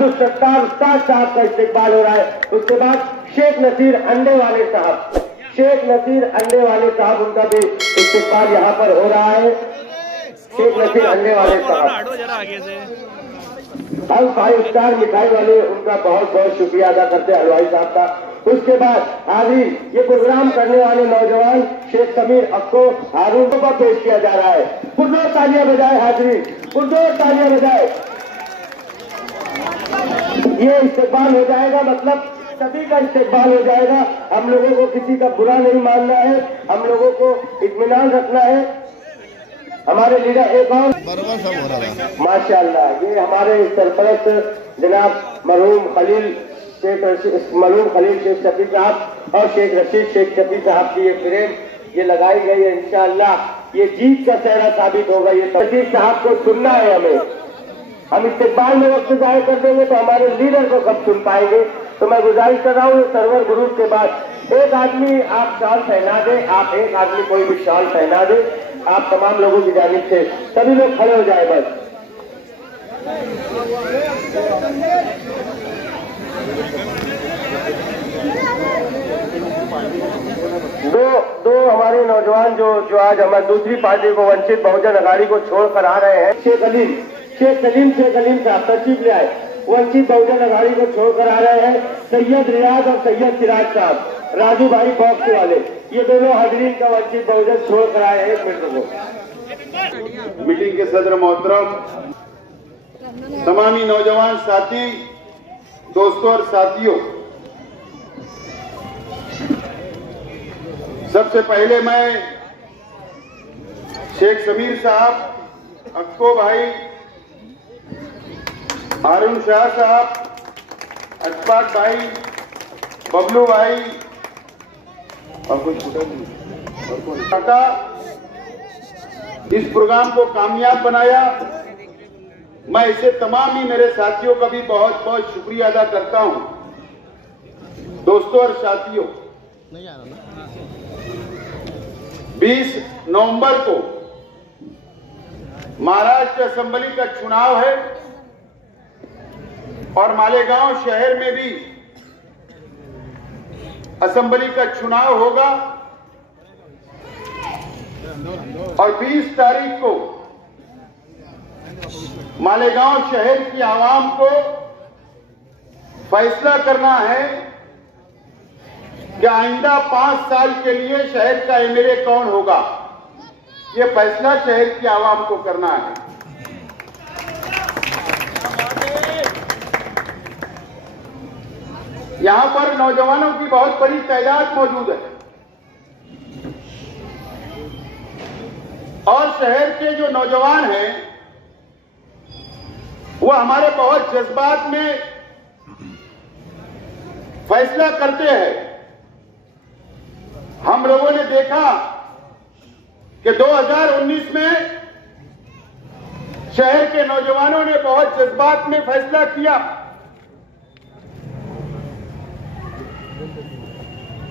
अब्दुल सत्तार उस्ताद साहब का इस्तेकबाल हो रहा है। उसके बाद शेख नसीर अंडे वाले साहब, शेख नसीर अंडे वाले साहब, उनका भी इस्तेकबाल यहाँ पर हो रहा है। शेख नसीर अंडे वाले साहब, हम 5 स्टार मिठाई वाले, उनका बहुत बहुत शुक्रिया अदा करते हैं हलवाई साहब का। उसके बाद हाजिर ये प्रोग्राम करने वाले नौजवान शेख समीर अक्को हारून को पेश किया जा रहा है। पुरजोर तालियां बजाए हाजिरी, पुरजोर तालियां बजाए। ये इस्तेकबाल हो जाएगा, मतलब सभी का इस्तेकबाल हो जाएगा। हम लोगों को किसी का बुरा नहीं मानना है, हम लोगों को इत्मीनान रखना है। हमारे लीडर एक और माशाअल्लाह, ये हमारे सरपरस्त जनाब मरहूम खलील शेख शफी साहब और शेख रशीद शेख शफी साहब की ये फ्रेम ये लगाई गई है। इंशाअल्लाह ये जीत का सेहरा साबित होगा। ये रशीद साहब को सुनना है हमें, हम इस्तेकबाल में वक्त जाहिर कर देंगे तो हमारे लीडर को कब सुन पाएंगे। तो मैं गुजारिश कर रहा हूँ सर्वर ग्रुप के बाद एक आदमी आप शॉल पहना दे, आप एक आदमी कोई भी शॉल पहना दे, आप तमाम लोगों की जानिब से सभी लोग खड़े हो जाए बस। दो हमारे नौजवान जो आज हमारी दूसरी पार्टी को वंचित बहुजन अघाड़ी को छोड़कर आ रहे हैं, शेख अलीम साहब तशरीफ ले आए। वंचित बहुजन अघाड़ी को छोड़कर आ रहे हैं सैयद रियाज और सैयद सिराज साहब, राजू भाई बॉक्स वाले, ये दोनों हाजरीन का वंचित बहुजन छोड़कर आए हैं। एक मिनट को मीटिंग के सदर मोहतरम, तमामी नौजवान साथी, दोस्तों और साथियों, सबसे पहले मैं शेख समीर साहब, अक्को भाई, हारून शाह साहब, अशफाक भाई, बबलू भाई और कुछ इस प्रोग्राम को कामयाब बनाया। मैं इसे तमाम ही मेरे साथियों का भी बहुत बहुत शुक्रिया अदा करता हूं। दोस्तों और साथियों, 20 नवंबर को महाराष्ट्र असेंबली का चुनाव है और मालेगांव शहर में भी असेंबली का चुनाव होगा और 20 तारीख को मालेगांव शहर की आवाम को फैसला करना है कि आइंदा 5 साल के लिए शहर का एमएलए कौन होगा। यह फैसला शहर की आवाम को करना है। यहां पर नौजवानों की बहुत बड़ी तादाद मौजूद है और शहर के जो नौजवान हैं वो हमारे बहुत जज्बात में फैसला करते हैं। हम लोगों ने देखा कि 2019 में शहर के नौजवानों ने बहुत जज्बात में फैसला किया।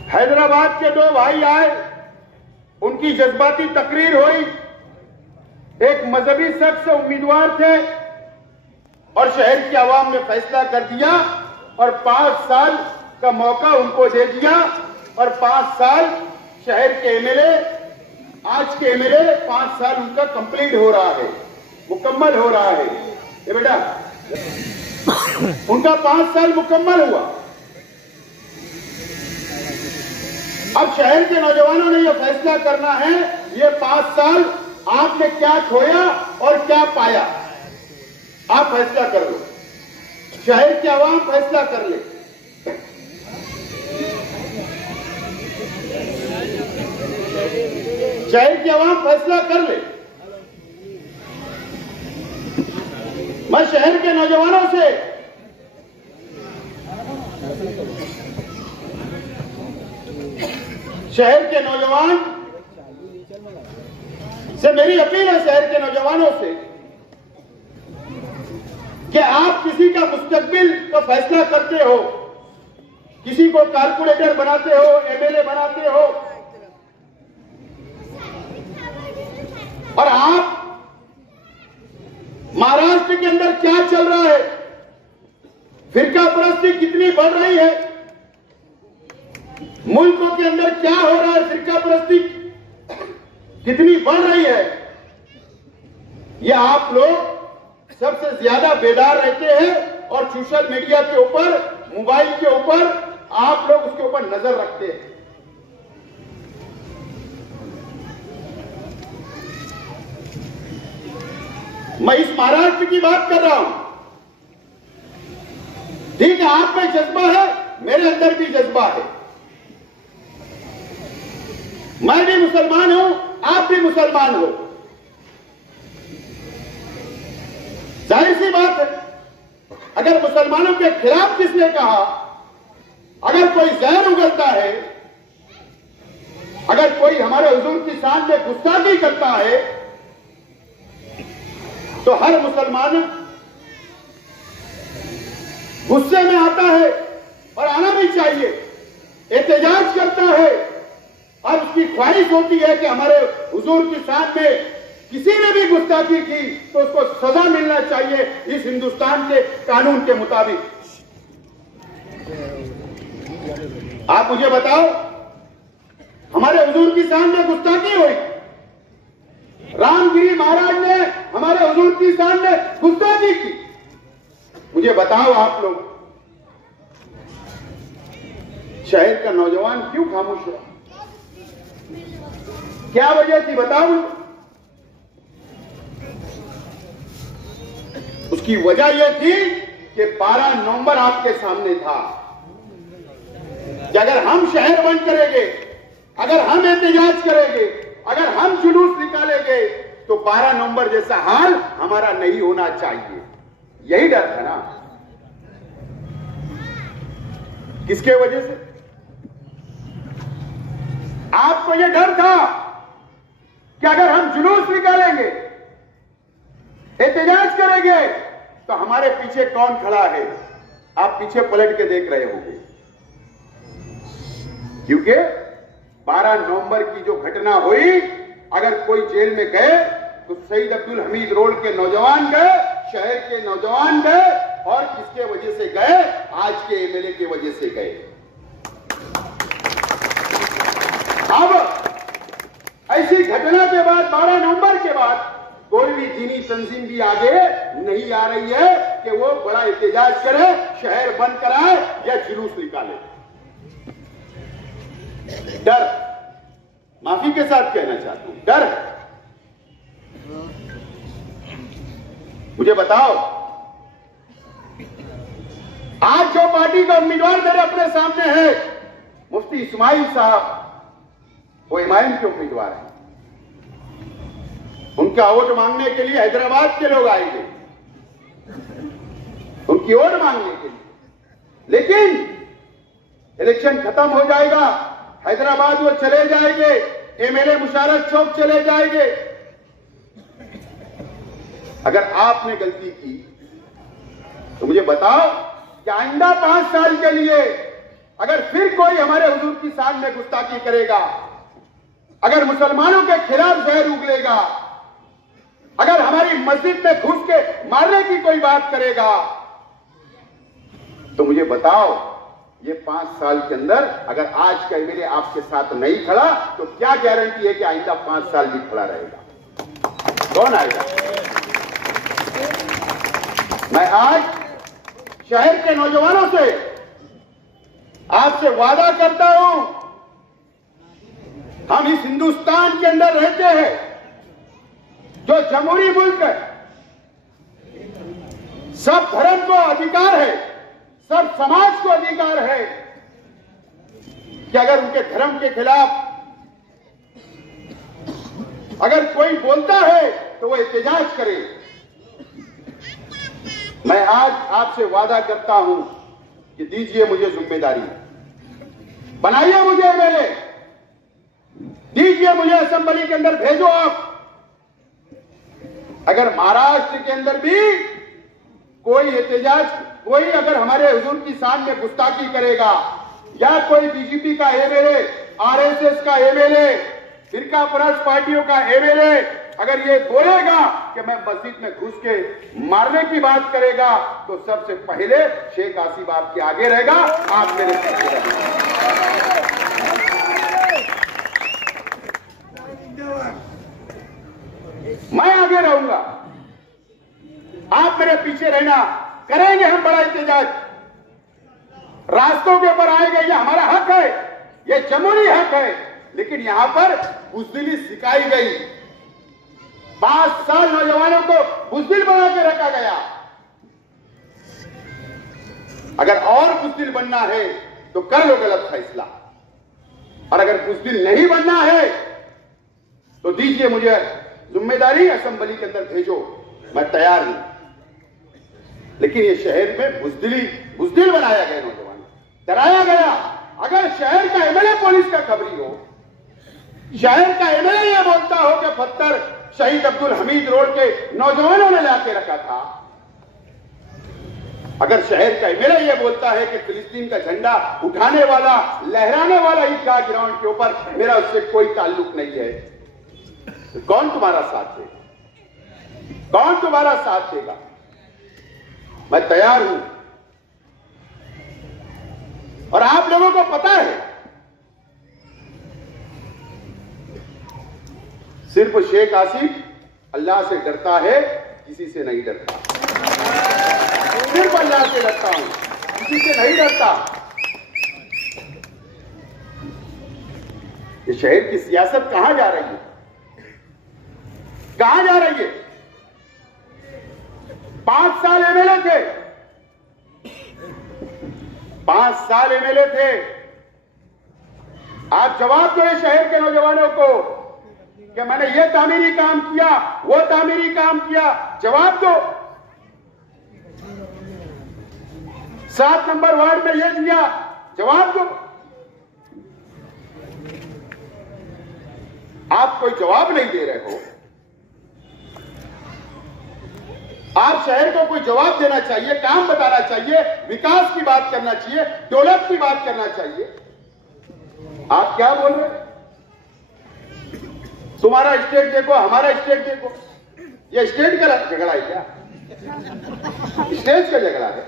हैदराबाद के 2 भाई आए, उनकी जज्बाती तकरीर हुई। एक मजहबी शख्स उम्मीदवार थे और शहर की आवाम ने फैसला कर दिया और 5 साल का मौका उनको दे दिया और 5 साल शहर के एमएलए, आज के एमएलए 5 साल उनका कंप्लीट हो रहा है, मुकम्मल हो रहा है। ये बेटा उनका 5 साल मुकम्मल हुआ। अब शहर के नौजवानों ने यह फैसला करना है, ये 5 साल आपने क्या खोया और क्या पाया, आप फैसला कर लो। शहर की आवाम फैसला कर ले। शहर की आवाम फैसला कर ले। मैं शहर के नौजवानों से मेरी अपील है, शहर के नौजवानों से, कि आप किसी का मुस्तकबिल का फैसला करते हो, किसी को कारपोरेटर बनाते हो, एमएलए बनाते हो और आप महाराष्ट्र के अंदर क्या चल रहा है बढ़ रही है, मुल्कों के अंदर क्या हो रहा है, फिरका परस्ती कितनी बढ़ रही है, ये आप लोग सबसे ज्यादा बेदार रहते हैं और सोशल मीडिया के ऊपर, मोबाइल के ऊपर आप लोग उसके ऊपर नजर रखते हैं। मैं इस महाराष्ट्र की बात कर रहा हूं। ठीक है, आप में जज्बा है, मेरे अंदर भी जज्बा है। मैं भी मुसलमान हूं, आप भी मुसलमान हो। जाहिर सी बात है, अगर मुसलमानों के खिलाफ किसने कहा, अगर कोई जहर उगलता है, अगर कोई हमारे हुजूर की शान में गुस्ताखी करता है, तो हर मुसलमान गुस्से में आता है और आना भी चाहिए, एहतजाज करता है और उसकी ख्वाहिश होती है कि हमारे हुजूर की शान में किसी ने भी गुस्ताखी की तो उसको सजा मिलना चाहिए इस हिंदुस्तान के कानून के मुताबिक। आप मुझे बताओ, हमारे हुजूर की शान में गुस्ताखी हुई, रामगिरी महाराज ने हमारे हुजूर की शान में गुस्ताखी की, मुझे बताओ आप लोग, शहर का नौजवान क्यों खामोश हुआ? क्या वजह थी बताओ? उसकी वजह यह थी कि 12 नवंबर आपके सामने था कि अगर हम शहर बंद करेंगे, अगर हम एहतजाज करेंगे, अगर हम जुलूस निकालेंगे तो 12 नवंबर जैसा हाल हमारा नहीं होना चाहिए। यही डर था ना। किसके वजह से? आपको यह डर था कि अगर हम जुलूस निकालेंगे, एहतजाज करेंगे तो हमारे पीछे कौन खड़ा है। आप पीछे पलट के देख रहे होंगे, क्योंकि 12 नवंबर की जो घटना हुई, अगर कोई जेल में गए तो शहीद अब्दुल हमीद रोड के नौजवान गए, शहर के नौजवान गए, और किसके वजह से गए? आज के एमएलए की वजह से गए। अब ऐसी घटना के बाद 12 नवंबर के बाद कोई भी दीनी तंजीम भी आगे नहीं आ रही है कि वो बड़ा एहतजाज करे, शहर बंद कराए या जुलूस निकाले। डर, माफी के साथ कहना चाहता हूं, डर। मुझे बताओ, आज जो पार्टी का उम्मीदवार मेरे अपने सामने है, मुफ्ती इस्माइल साहब, वो एमआईएम के उम्मीदवार हैं। उनका वोट मांगने के लिए हैदराबाद के लोग आएंगे, उनकी वोट मांगने के लिए। लेकिन इलेक्शन खत्म हो जाएगा, हैदराबाद वो चले जाएंगे, एमएलए मुशारफ चौक चले जाएंगे। अगर आपने गलती की तो मुझे बताओ कि आइंदा 5 साल के लिए अगर फिर कोई हमारे हुजूर की शान में गुस्ताखी करेगा, अगर मुसलमानों के खिलाफ जहर उगलेगा, अगर हमारी मस्जिद में घुस के मारने की कोई बात करेगा, तो मुझे बताओ, ये 5 साल के अंदर अगर आज का एमएलए आपके साथ नहीं खड़ा तो क्या गारंटी है कि आइंदा 5 साल भी खड़ा रहेगा? कौन आएगा? मैं आज शहर के नौजवानों से आपसे वादा करता हूं, हम इस हिंदुस्तान के अंदर रहते हैं जो जमहूरी मुल्क है, सब धर्म को अधिकार है, सब समाज को अधिकार है कि अगर उनके धर्म के खिलाफ अगर कोई बोलता है तो वो एहतजाज करे। मैं आज आपसे वादा करता हूं कि दीजिए मुझे जिम्मेदारी, बनाइए मुझे एमएलए, दीजिए मुझे असेंबली के अंदर भेजो आप। अगर महाराष्ट्र के अंदर भी कोई एहतजाज, कोई अगर हमारे हुजूर की शान में गुस्ताखी करेगा, या कोई बीजेपी का एमएलए, आरएसएस का एमएलए, फिरका परस्त पार्टियों का एमएलए अगर ये बोलेगा कि मैं मस्जिद में घुस के मारने की बात करेगा तो सबसे पहले शेख आसिफ आपके आगे रहेगा, आप मेरे पीछे रहेंगे। मैं आगे रहूंगा, आप मेरे पीछे रहना। करेंगे हम बड़ा एहतजाज, रास्तों के ऊपर आएंगे, ये हमारा हक है, ये जमहूरी हक है। लेकिन यहां पर बुजदिली सिखाई गई, 5 साल नौजवानों को बुजदिल बना के रखा गया। अगर और बुजदिल बनना है तो कर लो गलत फैसला, और अगर बुजदिल नहीं बनना है तो दीजिए मुझे जिम्मेदारी, असेंबली के अंदर भेजो, मैं तैयार हूं। लेकिन ये शहर में बुजदिल बनाया गया, नौजवान डराया गया। अगर शहर का एमएलए पुलिस का खबरी हो, शहर का एमएलए ये बोलता हो कि पत्थर शहीद अब्दुल हमीद रोड के नौजवानों ने लाके रखा था, अगर शहर का एमएलए ये बोलता है कि फिलिस्तीन का झंडा उठाने वाला, लहराने वाला ईदगाह ग्राउंड के ऊपर मेरा उससे कोई ताल्लुक नहीं है, तो कौन तुम्हारा साथ देगा? कौन तुम्हारा साथ देगा? मैं तैयार हूं। और आप लोगों को पता है, सिर्फ शेख आसिफ अल्लाह से डरता है, किसी से नहीं डरता। सिर्फ अल्लाह से डरता हूं, किसी से नहीं डरता। ये शहर की सियासत कहां जा रही है? कहां जा रही है? 5 साल एमएलए थे, 5 साल एमएलए थे। आप जवाब दो शहर के नौजवानों को कि मैंने ये तामीरी काम किया, वो तामीरी काम किया, जवाब दो। 7 नंबर वार्ड में ये दिया, जवाब दो। आप कोई जवाब नहीं दे रहे हो। आप शहर को कोई जवाब देना चाहिए, काम बताना चाहिए, विकास की बात करना चाहिए, डेवलप की बात करना चाहिए। आप क्या बोल रहे हैं? तुम्हारा स्टेट देखो, हमारा स्टेट देखो। ये स्टेट का झगड़ा है क्या? स्टेट का झगड़ा है।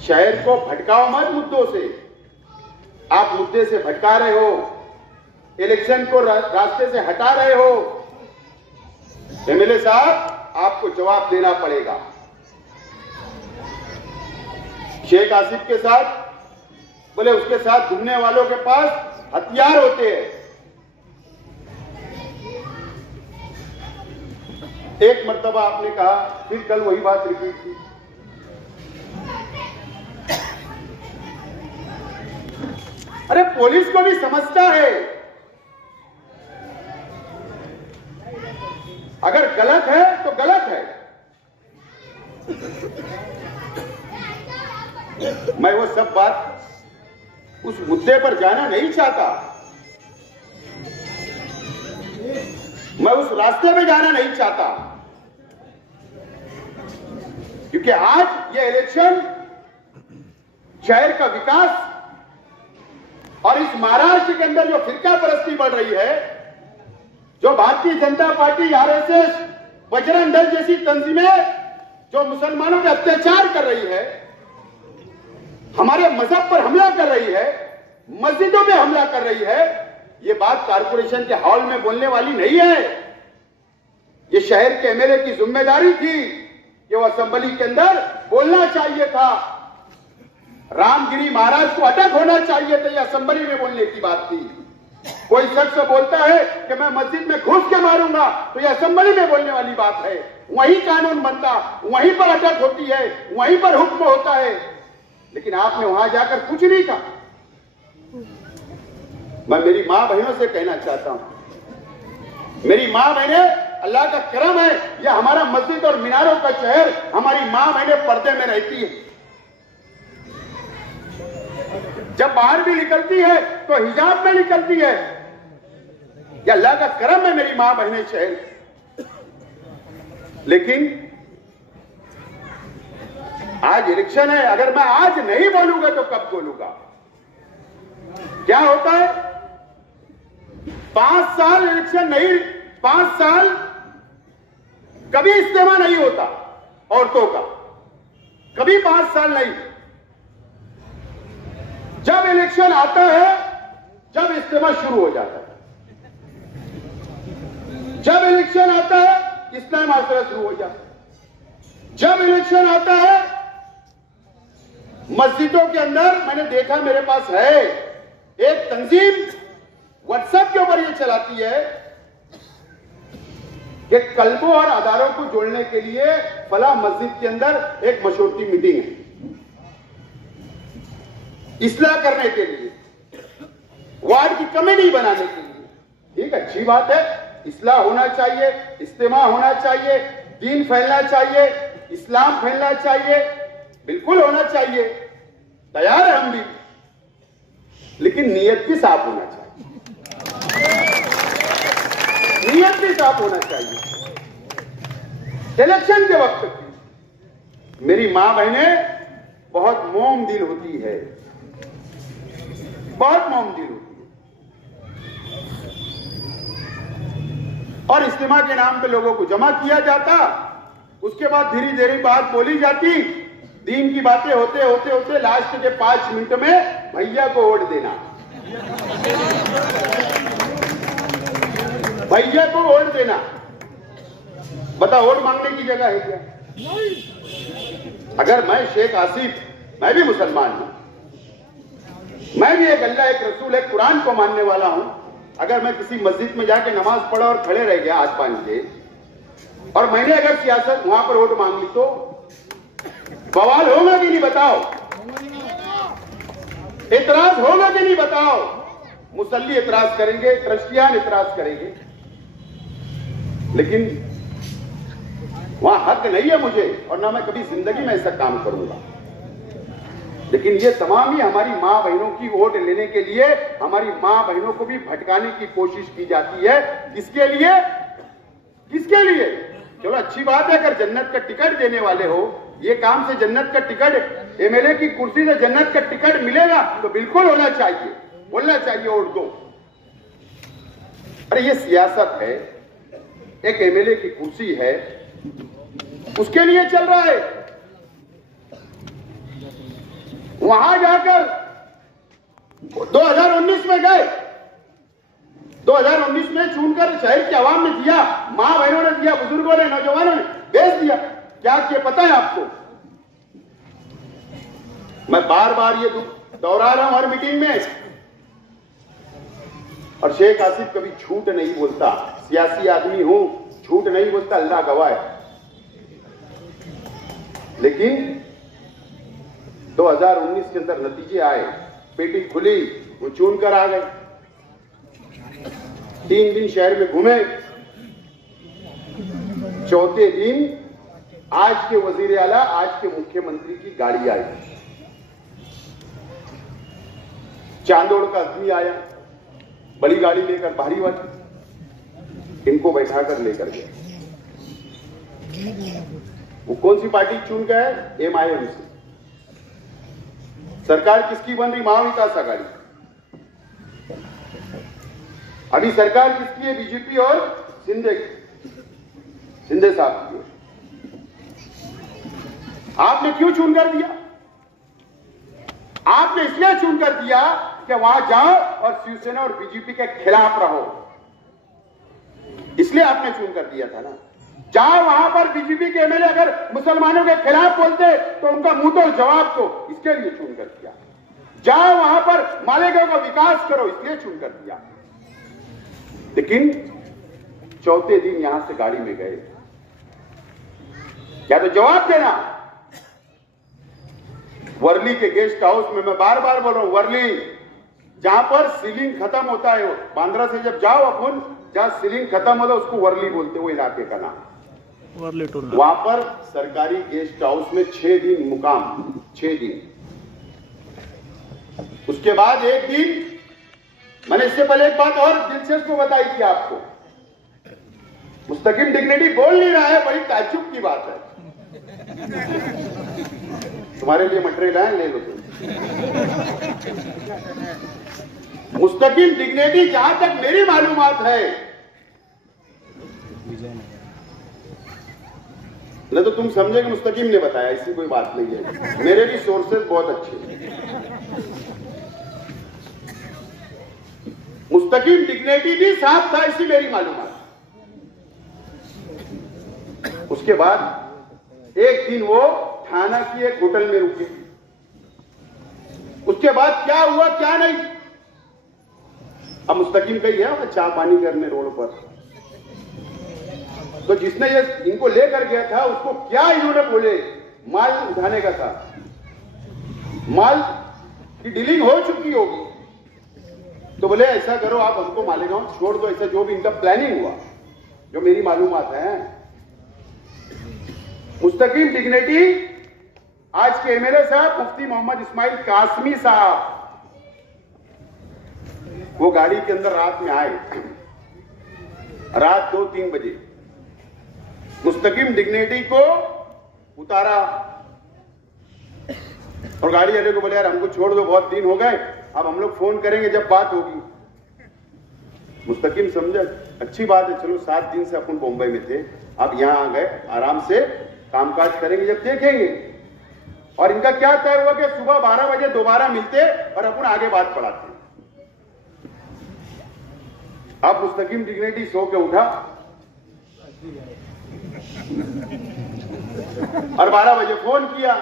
शहर को भटकाओ मत मुद्दों से। आप मुद्दे से भटका रहे हो, इलेक्शन को रास्ते से हटा रहे हो। एमएलए साहब, आपको जवाब देना पड़ेगा। शेख आसिफ के साथ बोले उसके साथ घूमने वालों के पास हथियार होते हैं। एक मर्तबा आपने कहा, फिर कल वही बात रिपीट की। अरे पुलिस को भी समझता है, अगर गलत है तो गलत है। मैं वो सब बात, उस मुद्दे पर जाना नहीं चाहता, मैं उस रास्ते में जाना नहीं चाहता, क्योंकि आज ये इलेक्शन शहर का विकास और इस महाराष्ट्र के अंदर जो फिरका परस्ती बढ़ रही है, जो भारतीय जनता पार्टी, आरएसएस, बजरंग दल जैसी तंजीमें जो मुसलमानों पे अत्याचार कर रही है, हमारे मजहब पर हमला कर रही है, मस्जिदों में हमला कर रही है, ये बात कारपोरेशन के हॉल में बोलने वाली नहीं है। ये शहर के एमएलए की जिम्मेदारी थी कि वो असेंबली के अंदर बोलना चाहिए था। रामगिरी महाराज को अटक होना चाहिए था, ये असेंबली में बोलने की बात थी। कोई शख्स बोलता है कि मैं मस्जिद में घुस के मारूंगा, तो ये असेंबली में बोलने वाली बात है। वहीं कानून बनता, वहीं पर अटक होती है, वहीं पर हुक्म होता है। लेकिन आपने वहां जाकर कुछ नहीं कहा। मैं मेरी मां बहनों से कहना चाहता हूं, मेरी मां बहनें, अल्लाह का करम है, यह हमारा मस्जिद और मीनारों का शहर, हमारी मां बहनें पर्दे में रहती है। जब बाहर भी निकलती है तो हिजाब में निकलती है। यह अल्लाह का करम है, मेरी मां बहनें शहर। लेकिन आज इलेक्शन है, अगर मैं आज नहीं बोलूंगा तो कब बोलूंगा? क्या होता है, 5 साल इलेक्शन नहीं, 5 साल कभी इस्तेमा नहीं होता औरतों का, कभी 5 साल नहीं। जब इलेक्शन आता है, जब इस्तेमा शुरू हो जाता है। जब इलेक्शन आता है, इस्लाम आसरा शुरू हो जाता है। जब इलेक्शन आता है, मस्जिदों के अंदर मैंने देखा, मेरे पास है एक तंजीम व्हाट्सएप के ऊपर ये चलाती है कि कल्बों और अदारों को जोड़ने के लिए फला मस्जिद के अंदर एक मशवरती मीटिंग है, इस्लाह करने के लिए, वार्ड की कमेटी बनाने के लिए। ठीक, अच्छी बात है, इस्लाह होना चाहिए, इस्तेमा होना चाहिए, दीन फैलना चाहिए, इस्लाम फैलना चाहिए, बिल्कुल होना चाहिए, तैयार है हम भी, लेकिन नीयत भी साफ होना चाहिए, नीयत भी साफ होना चाहिए। इलेक्शन के वक्त मेरी मां बहनें बहुत मोम दिल होती है, बहुत मोम दिल होती है, और इस्तेमा के नाम पे लोगों को जमा किया जाता, उसके बाद धीरे धीरे बात बोली जाती, दीन की बातें होते होते होते लास्ट के 5 मिनट में भैया को वोट देना, भैया को वोट देना। बता, वोट मांगने की जगह है क्या? अगर मैं शेख आसिफ, मैं भी मुसलमान हूं, मैं भी एक अल्लाह, एक रसूल, एक कुरान को मानने वाला हूं, अगर मैं किसी मस्जिद में जाके नमाज पढ़ा और खड़े रह गया आज 5 बजे, और मैंने अगर सियासत वहां पर वोट मांग ली, तो बवाल होगा कि नहीं बताओ? इतराज होगा कि नहीं बताओ? मुसल्ली इतराज करेंगे, ट्रस्टियान इतराज करेंगे, लेकिन वहां हक नहीं है मुझे, और ना मैं कभी जिंदगी में ऐसा काम करूंगा। लेकिन ये तमाम ही हमारी मां बहनों की वोट लेने के लिए, हमारी मां बहनों को भी भटकाने की कोशिश की जाती है। किसके लिए? किसके लिए? चलो अच्छी बात है, अगर जन्नत का टिकट देने वाले हो, ये काम से जन्नत का टिकट, एमएलए की कुर्सी से जन्नत का टिकट मिलेगा तो बिल्कुल होना चाहिए, बोलना चाहिए वोट दो। अरे ये सियासत है, एक एमएलए की कुर्सी है, उसके लिए चल रहा है। वहां जाकर 2019 में गए, 2019 में चुनकर शहर की आवाम ने दिया, मां बहनों ने दिया, बुजुर्गों ने, नौजवानों ने बेच दिया। क्या किया पता है आपको? मैं बार बार ये दोहरा रहा हूं हर मीटिंग में, और शेख आसिफ कभी झूठ नहीं बोलता, सियासी आदमी हूं, झूठ नहीं बोलता, अल्लाह गवाह है। लेकिन 2019 के अंदर नतीजे आए, पेटी खुली, वो चुन कर आ गए। 3 दिन शहर में घूमे, चौथे दिन आज के वजीर आला, आज के मुख्यमंत्री की गाड़ी आई, चांदोड़ का आदमी आया, बड़ी गाड़ी लेकर, भारी वाली, इनको बैठाकर लेकर गया। वो कौन सी पार्टी चुन गया है? एमआईएम से। सरकार किसकी बन रही? महाविकास आघाड़ी। अभी सरकार किसकी है? बीजेपी और शिंदे साहब की है। आपने क्यों चुनकर दिया? आपने इसलिए चुनकर दिया कि वहां जाओ और शिवसेना और बीजेपी के खिलाफ रहो, इसलिए आपने चुनकर दिया था ना। जाओ वहां पर बीजेपी के एमएलए अगर मुसलमानों के खिलाफ बोलते तो उनका मुंह तो जवाब दो, इसके लिए चुनकर दिया। जाओ वहां पर मालेगांव का विकास करो, इसलिए चुनकर दिया। लेकिन चौथे दिन यहां से गाड़ी में गए, क्या तो जवाब देना। वर्ली के गेस्ट हाउस में, मैं बार बार बोल रहा हूं, वर्ली जहां पर सीलिंग खत्म होता है, बांद्रा से जब जाओ अपन, जहां सीलिंग खत्म होता है उसको वर्ली बोलते, वो इलाके का नाम वर्ली टोला। वहां पर सरकारी गेस्ट हाउस में 6 दिन मुकाम, 6 दिन। उसके बाद एक दिन, मैंने इससे पहले एक बात और दिलचस्प बताई थी आपको, मुस्तकिम डिग्निटी बोल नहीं रहा है, बड़ी ताज्जुब की बात है। तुम्हारे लिए मटेरियल है, ले लो तुम। मुस्तकिम डिग्निटी जहां तक मेरी मालूमात है, नहीं तो तुम समझे कि मुस्तकिम ने बताया, ऐसी कोई बात नहीं है, मेरे भी सोर्सेज बहुत अच्छे हैं। मुस्तकिम डिग्निटी भी साफ था, ऐसी मेरी मालूमात। उसके बाद एक दिन वो थाना की एक होटल में रुके। उसके बाद क्या हुआ क्या नहीं, अब मुस्तकिम का ही है चाय पानी करने रोड पर, तो जिसने ये इनको लेकर गया था उसको क्या इन्होंने बोले, माल उठाने का था, माल की डीलिंग हो चुकी होगी, तो बोले ऐसा करो आप हमको मालेगांव छोड़ दो, ऐसा जो भी इनका प्लानिंग हुआ, जो मेरी मालूमात है। मुस्तकिम डिग्निटी आज के एमएलए साहब मुफ्ती मोहम्मद इस्माइल कासमी साहब वो गाड़ी के अंदर रात में आए, रात 2-3 बजे मुस्तकिम डिग्निटी को उतारा और गाड़ी वाले को बोले यार हमको छोड़ दो, बहुत दिन हो गए, अब हम लोग फोन करेंगे जब बात होगी। मुस्तकिम समझा अच्छी बात है, चलो 7 दिन से अपन बॉम्बे में थे, अब यहां आ गए, आराम से कामकाज करेंगे जब देखेंगे। और इनका क्या तय हुआ कि सुबह 12 बजे दोबारा मिलते और अपन आगे बात बढ़ाते। अब मुस्तकिम डिग्निटी सो के उठा और 12 बजे फोन किया,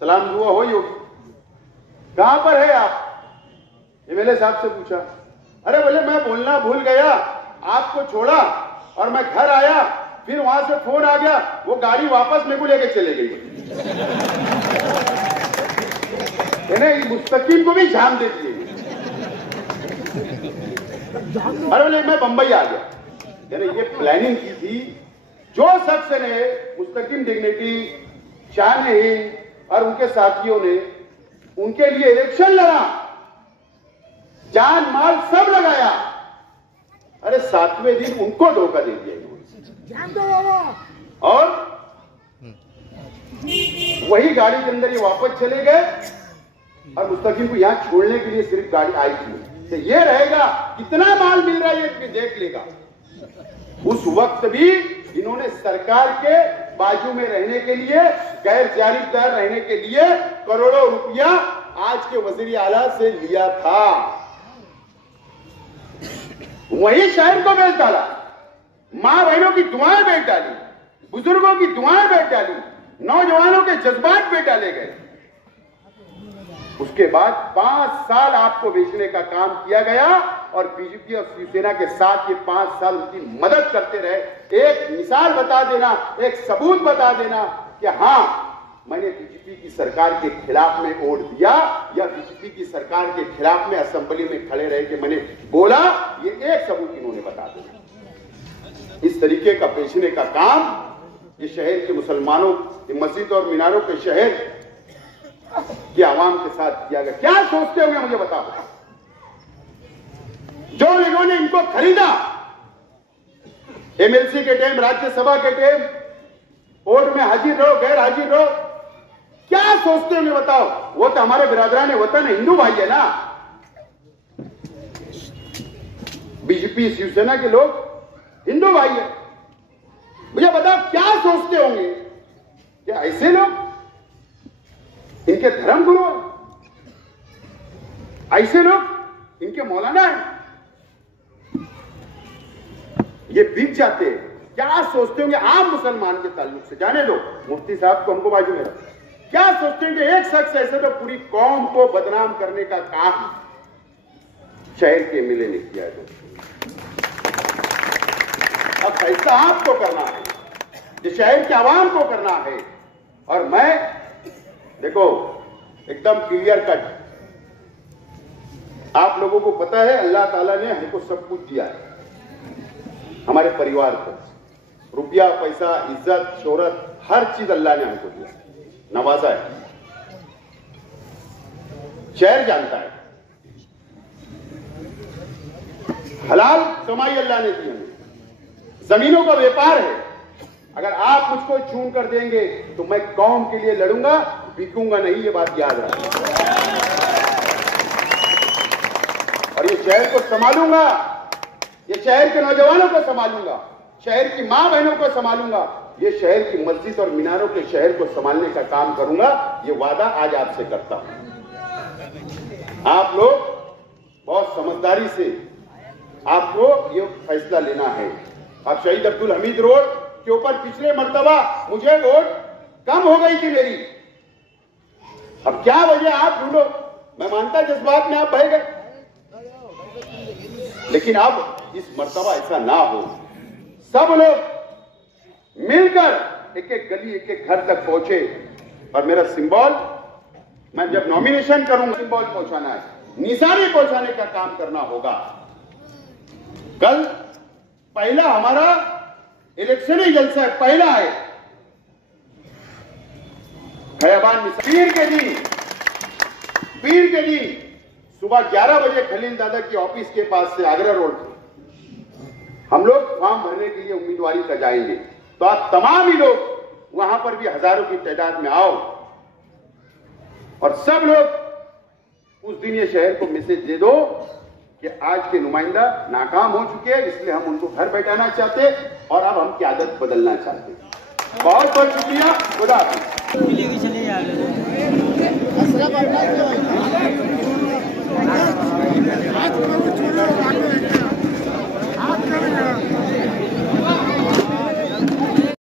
सलाम दुआ हो होगी, कहां पर है आप? एमएलए साहब से पूछा, अरे बोले मैं बोलना भूल गया, आपको छोड़ा और मैं घर आया, फिर वहां से फोन आ गया, वो गाड़ी वापस मेरे को लेके चले गई। मुस्तकिम को भी झाम देती है। अरे बोले मैं बंबई आ गया, ये प्लानिंग की थी। जो शख्स ने मुस्तकिम डिग्निटी, शान-ए-हिंद और उनके साथियों ने उनके लिए इलेक्शन लड़ा, जान माल सब लगाया, अरे 7वें दिन उनको धोखा दे दिया और वही गाड़ी के अंदर ये वापस चले गए और मुस्तकिम को यहां छोड़ने के लिए सिर्फ गाड़ी आई थी, तो ये रहेगा कितना माल मिल रहा है ये देख लेगा। उस वक्त भी इन्होंने सरकार के बाजू में रहने के लिए, गैर जानिबदार रहने के लिए करोड़ों रुपया आज के वजीर आला से लिया था, वही शहर को बेच डाला, मां बहनों की दुआएं बेच डाली, बुजुर्गों की दुआएं बेच डाली, नौजवानों के जज्बात बेच डाले गए। उसके बाद 5 साल आपको बेचने का काम किया गया और बीजेपी और शिवसेना के साथ ये 5 साल उनकी मदद करते रहे। एक मिसाल बता देना, एक सबूत बता देना कि हां मैंने बीजेपी की सरकार के खिलाफ में वोट दिया या बीजेपी की सरकार के खिलाफ में असेंबली में खड़े रहे कि मैंने बोला, ये एक सबूत इन्होंने बता देना। इस तरीके का बेचने का काम ये शहर के मुसलमानों, मस्जिद और मीनारों के शहर की आवाम के साथ किया गया। क्या सोचते होंगे मुझे बताओ, जो लोगों ने इनको खरीदा एमएलसी के टाइम, राज्यसभा के टाइम, वोट में हाजिर रहो गैर हाजिर रहो, क्या सोचते होंगे बताओ? वो तो हमारे बिरादरान वतन हिंदू भाई है ना, बीजेपी शिवसेना के लोग हिंदू भाई है। मुझे बताओ क्या सोचते होंगे? क्या ऐसे लोग इनके धर्म गुरु हैं? ऐसे लोग इनके मौलाना हैं? ये बिक जाते हैं। क्या सोचते होंगे आम मुसलमान के ताल्लुक से? जाने दो, मुफ्ती साहब को हमको बाजू में रखो। क्या सोचते हैं कि एक शख्स ऐसे तो पूरी कौम को बदनाम करने का काम शहर के एमएलए ने किया है। अब फैसला आपको करना है, जो शहर के आवाम को करना है। और मैं देखो एकदम क्लियर कट, आप लोगों को पता है अल्लाह ताला ने हमको सब कुछ दिया है, हमारे परिवार को रुपया पैसा इज्जत शोहरत हर चीज अल्लाह ने हमको दिया, नवाजा है। शहर जानता है हलाल कमाई अल्लाह ने दी हमें, जमीनों का व्यापार है। अगर आप मुझको चून कर देंगे तो मैं कौम के लिए लड़ूंगा, बिकूंगा नहीं, ये बात याद रखना। शहर को संभालूंगा, ये शहर के नौजवानों को संभालूंगा, शहर की मां बहनों को संभालूंगा, ये शहर की मस्जिद और मीनारों के शहर को संभालने का काम करूंगा। ये वादा आज आपसे करता हूं। आप लोग बहुत समझदारी से आपको ये फैसला लेना है। अब शहीद अब्दुल हमीद रोड के ऊपर पिछले मर्तबा मुझे वोट कम हो गई थी मेरी, अब क्या वजह आप ढूंढो। मैं मानता जज्बात में आप बह गए, लेकिन अब इस मर्तबा ऐसा ना हो। सब लोग मिलकर एक एक गली एक एक घर तक पहुंचे और मेरा सिंबल, मैं जब नॉमिनेशन करूंगा सिंबल पहुंचाना है, निशानी पहुंचाने का काम करना होगा। कल पहला हमारा इलेक्शनी जलसा है, पहला है खयाबान में पीर के दिन सुबह 11 बजे खलील दादा की ऑफिस के पास से आगरा रोड हम लोग फॉर्म भरने के लिए उम्मीदवारी का जाएंगे। तो आप तमाम ही लोग वहां पर भी हजारों की तादाद में आओ और सब लोग उस दिन ये शहर को मैसेज दे दो कि आज के नुमाइंदा नाकाम हो चुके हैं, इसलिए हम उनको घर बैठाना चाहते और अब हम की आदत बदलना चाहते। बहुत बहुत शुक्रिया, खुदा हाफिज।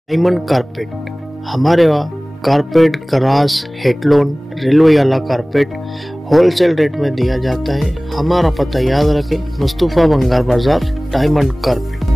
डायमंड कारपेट, हमारे वहाँ कारपेट, ग्रास, हेडलोन, रेलवे वाला कारपेट होलसेल रेट में दिया जाता है। हमारा पता याद रखें, मुस्तफा बंगार बाजार, डायमंड कारपेट।